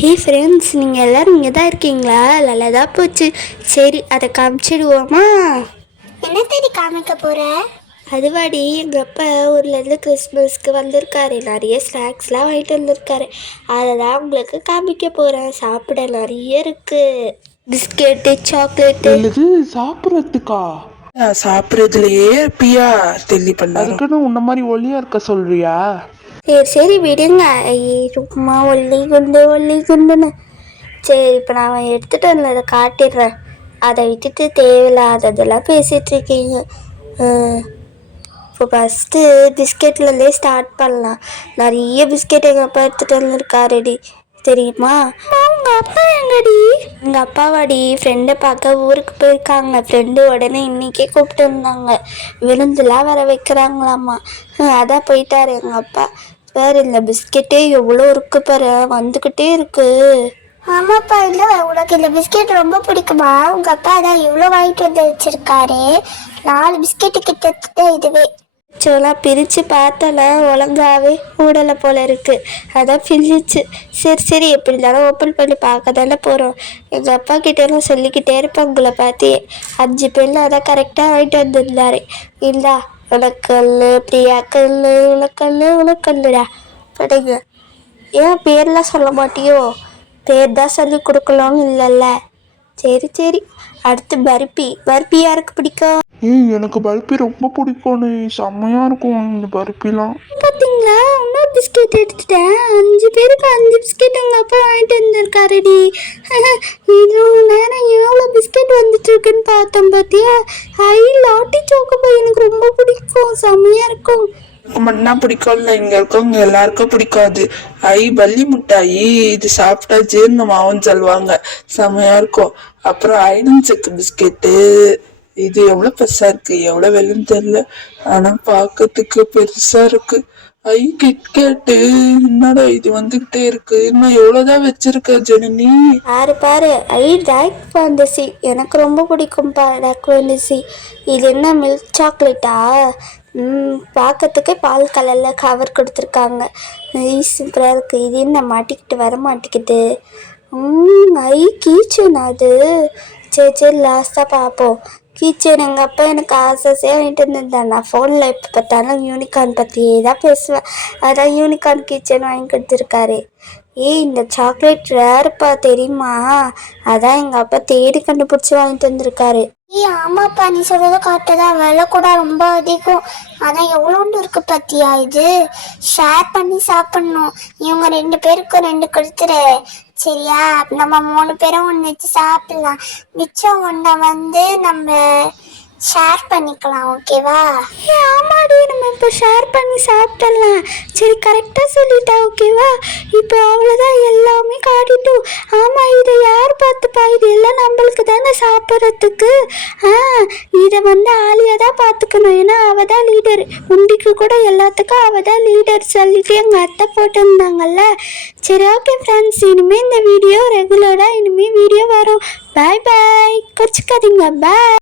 Hey friends நீங்கள் எல்லோரும் இங்கே தான் இருக்கீங்களா? நல்லதா போச்சு. சரி அதை காமிச்சிடுவோமா? என்ன தேடி காமிக்க போற? அதுவாடி எங்கள் அப்பா ஊர்லேருந்து கிறிஸ்மஸ்க்கு வந்திருக்காரு. நிறைய ஸ்நாக்ஸ்லாம் வாங்கிட்டு வந்திருக்காரு. அதை தான் உங்களுக்கு காமிக்க போகிறேன் சாப்பிட நிறைய இருக்குது பிஸ்கெட்டு சாக்லேட்டு. என்னது சாப்பிட்றதுக்கா? சாப்பிட்றதுலயே பியா தெல்லி பண்ணாரு. அதுக்குன்னு உன்ன மாதிரி ஒல்லியா இருக்க சொல்றியா? சரி சரி விடுங்க. ஐயே, சும்மா ஒல்லி குண்டு ஒல்லி குண்டுன்னு. சரி இப்போ நான் எடுத்துகிட்டு வந்து அதை காட்டிடுறேன். அதை விட்டுட்டு தேவையில்லாததெல்லாம் பேசிகிட்டு இருக்கீங்க. இப்போ ஃபஸ்ட்டு பிஸ்கெட்லேருந்தே ஸ்டார்ட் பண்ணலாம். நிறைய பிஸ்கெட் எங்கள் அப்பா எடுத்துகிட்டு வந்திருக்காருடி. தெரியுமா? உங்கள் அப்பா எங்கடி? எங்கள் அப்பாவாடி ஃப்ரெண்டை பார்க்க ஊருக்கு போயிருக்காங்க. ஃப்ரெண்டு உடனே இன்னைக்கே கூப்பிட்டு வந்தாங்க. விருந்துலாம் வர வைக்கிறாங்களாம்மா அதான் போயிட்டாரு எங்கள் அப்பா. வேறு இந்த பிஸ்கெட்டே எவ்வளோ இருக்கு பாரு வந்துக்கிட்டே இருக்கு. ஆமாப்பா இல்ல உனக்கு இந்த பிஸ்கெட் ரொம்ப பிடிக்குமா? உங்க அப்பா தான் இவ்வளோ வாங்கிட்டு வந்து வச்சிருக்காரு. நாலு பிஸ்கெட்டு கிட்டத்தட்ட இதுவே. சொல்லாம் பிரித்து பார்த்தல ஒழுங்காவே ஊடலை போல இருக்கு. அதான் பிரிச்சு சரி சரி எப்படி இருந்தாலும் ஓப்பன் பண்ணி பார்க்க தானே போகிறோம் எங்கள் அப்பா கிட்டேலாம் சொல்லிக்கிட்டே இருப்பேன் உங்களை பார்த்து. அஞ்சு பேரில் அதான் கரெக்டாக வாங்கிட்டு வந்திருந்தாரு. இந்தா உனக்கல்லு பிரியா கல்லு உனக்கல்லு உனக்கல்லுடா படிங்க ஏன் பேர்லாம் சொல்ல மாட்டியோ? பேர் தான் சொல்லி கொடுக்கலாம்னு இல்லைல்ல. சரி சரி. அடுத்து பருப்பி பருப்பி யாருக்கு பிடிக்கும்? ஏய் எனக்கு பருப்பி ரொம்ப பிடிக்கும் நீ செம்மையா இருக்கும் இந்த பருப்பிலாம் பார்த்தீங்களா இன்னொரு பிஸ்கெட் எடுத்துட்டேன். அஞ்சு பேருக்கு அஞ்சு பிஸ்கெட் எங்கள் அப்பா வாங்கிட்டு வந்திருக்காருடி. இவ்வளோ நேரம் பார்த்தோம் பார்த்தியா ஐ லாட்டி சோக்கோபா எனக்கு ரொம்ப பிடிக்கும் செம்மையாக இருக்கும். மண்ணா பிடிக்கும்ல இங்க இருக்கவங்க எல்லாருக்கும் பிடிக்காது. ஐ பள்ளி மிட்டாயி இது சாப்பிட்டா ஜீரணமாவும் சொல்லுவாங்க. செமையா இருக்கும். அப்புறம் ஐடன் செக்கு பிஸ்கெட்டு இது எவ்வளோ பெருசா இருக்கு எவ்வளோ வெள்ளைன்னு தெரியல. ஆனா பார்க்கறதுக்கு பெருசா இருக்கு. ஐ கிட்கேட்டு என்னடா இது வந்துகிட்டே இருக்கு? இன்னும் எவ்வளவுதான் வச்சிருக்க ஜனனி? பாரு பாரு ஐ டாக் ஃபேண்டசி எனக்கு ரொம்ப பிடிக்கும்ப்பா டாக் ஃபேண்டசி இது என்ன மில்க் சாக்லேட்டா? ம் பார்க்கறதுக்கே பால் கலரில் கவர் கொடுத்துருக்காங்க. சூப்பராக இருக்குது இது என்ன மாட்டிக்கிட்டு வர மாட்டேங்குது ம் ஐ கீச்சன் அது? சரி சரி லாஸ்ட்டாக பார்ப்போம் கீச்சன் எங்கள் அப்பா எனக்கு ஆசை வாங்கிட்டு வந்திருந்தேன் நான் ஃபோனில் எப்போ பார்த்தாலும் யூனிகார்ன் பற்றியே தான் பேசுவேன் அதான் யூனிகார்ன் கீச்சன் வாங்கி கொடுத்துருக்காரு ஏய் இந்த சாக்லேட் ரேர்ப்பா தெரியுமா அதான் எங்கள் அப்பா தேடி கண்டுபிடிச்சி வாங்கிட்டு வந்திருக்காரு ஏய் ஆமாப்பா நீ சொல்றது கரெக்டு தான் விலை கூட ரொம்ப அதிகம் ஆனால் எவ்வளோண்டு இருக்கு பத்தியா இது ஷேர் பண்ணி சாப்பிடணும் இவங்க ரெண்டு பேருக்கு ரெண்டு கொடுத்துரு சரியா? நம்ம மூணு பேரும் ஒன்று வச்சு சாப்பிடலாம். மிச்சம் ஒன்றை வந்து நம்ம ஷேர் பண்ணிக்கலாம் ஓகேவா ஆமாடி. இப்போ ஷேர் பண்ணி சாப்பிடலாம். சரி கரெக்டாக சொல்லிட்டா ஓகேவா இப்போ அவ்வளோதான் எல்லாமே காட்டிட்டோம். ஆமாம் இதை யார் பார்த்துப்பா? இது எல்லாம் நம்மளுக்கு தானே சாப்பிட்றதுக்கு. ஆ இதை வந்து ஆலியாக தான் பார்த்துக்கணும். ஏன்னா அவள் தான் லீடர் உண்டிக்கு கூட எல்லாத்துக்கும் அவள் தான் லீடர் சொல்லிட்டு எங்கள் அத்தை போட்டிருந்தாங்கல்ல. சரி ஓகே ஃப்ரெண்ட்ஸ் இனிமேல் இந்த வீடியோ ரெகுலராக இனிமேல் வீடியோ வரும். பாய் பாய் குறிச்சிக்காதீங்க பாய்